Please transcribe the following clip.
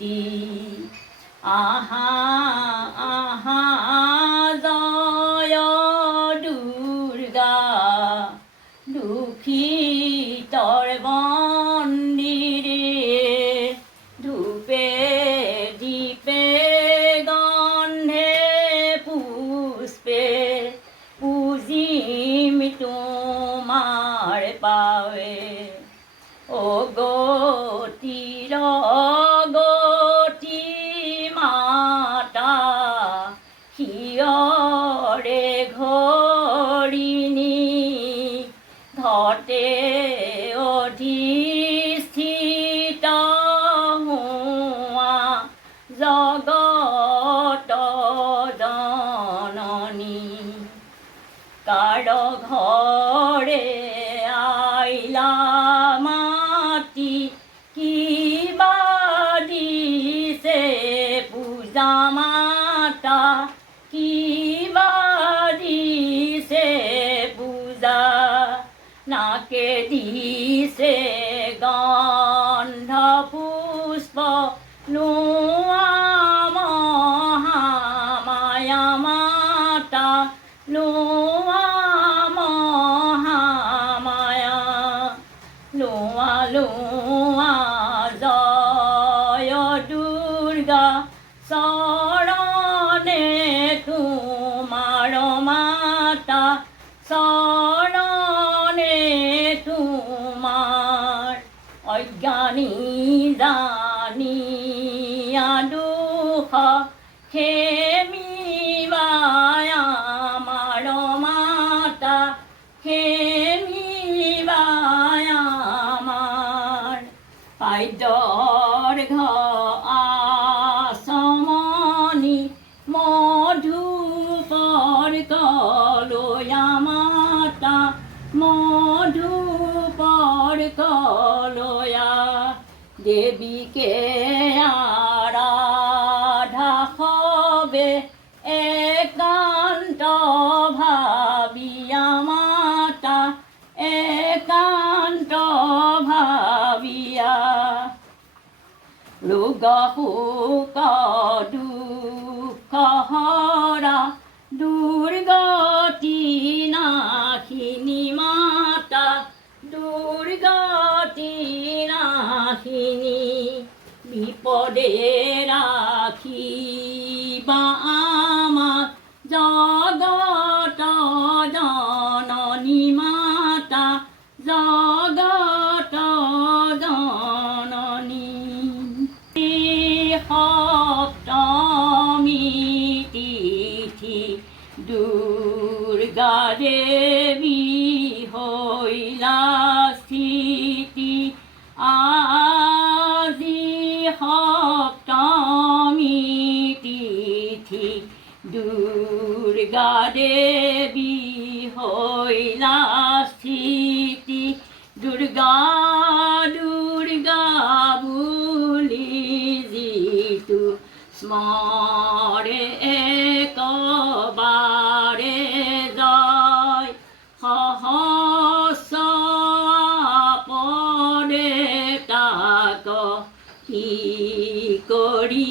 স্মৃতি আহা আহা জয় দুৰ্গা দুখিতৰ মন্দিৰে ধূপে দীপে গন্ধে পুষ্পে পূজিম তোমাৰ পাৱে ও গতিৰ গতি মাতা হিয়ৰে ঘৰিণী ঘটে অধিষ্ঠিত হোৱা জগত জননী কাৰ ঘৰে আইলা মাতি কিবা দিছে পূজা মাতা কিবা দিছে পূজা নাকে দিছে গন্ধ পুষ্প লোৱা মহামায়া মাতা লোৱা মহামায়া লোৱা লোৱা জয় দুৰ্গা চৰণে তোমাৰ মাতা চৰণে তোমাৰ অজ্ঞানী জানি দুখ খেমিবাই আমাৰ মাতা খেমিবাই আমাৰ পাদ্যৰ আচমনি মধুপৰ কলয়া মাতা মধুপৰ কলয়া দেৱীকে আৰাধা হবে একান্ত ভাবিয়া মাতা একান্ত ভাবিয়া ৰোগ শোক দুখ হৰা দুৰ্গতি নাশিনী মাতা দুৰ্গতি নাশিনী বিপদে ৰাখিবা আমাক জগত জননী মাতা জগত জননী সপ্তমী তিথি দুৰ্গা দেৱী হৈলা স্থিতি আজি সপ্তমী তিথি দুৰ্গা দেৱী হৈলা স্থিতি দুৰ্গা দুৰ্গা বুলি যিটো স্মৰে একবাৰে জয় সহস্ৰ পদে তাক কি কৰি